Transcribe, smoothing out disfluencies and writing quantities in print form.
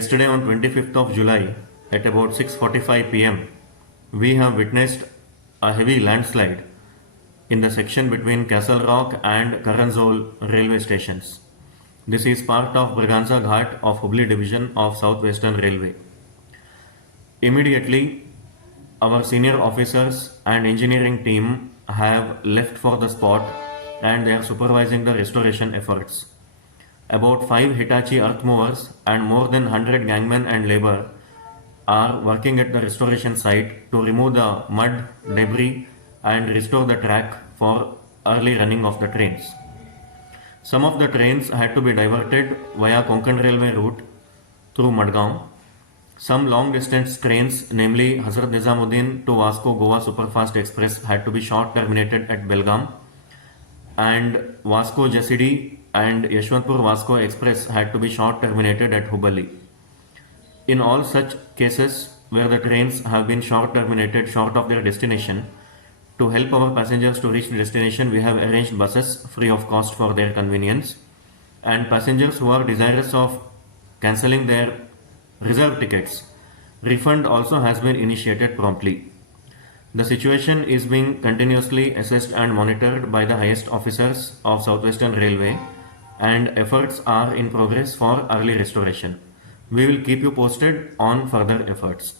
Yesterday on 25th of July at about 6:45 p.m. we have witnessed a heavy landslide in the section between Castle Rock and Karanzol railway stations. This is part of Braganza Ghat of Hubli division of Southwestern Railway. Immediately, our senior officers and engineering team have left for the spot and they are supervising the restoration efforts. About 5 Hitachi earth movers and more than 100 gangmen and labor are working at the restoration site to remove the mud, debris and restore the track for early running of the trains. Some of the trains had to be diverted via Konkan railway route through Madgaon. Some long distance trains, namely Hazrat Nizamuddin to Vasco Goa Superfast Express, had to be short terminated at Belgaum, and Vasco Jasidi and Yashwantpur Vasco Express had to be short terminated at Hubballi. In all such cases where the trains have been short terminated short of their destination, to help our passengers to reach the destination, we have arranged buses free of cost for their convenience, and passengers who are desirous of cancelling their reserve tickets, refund also has been initiated promptly. The situation is being continuously assessed and monitored by the highest officers of Southwestern Railway, and efforts are in progress for early restoration. We will keep you posted on further efforts.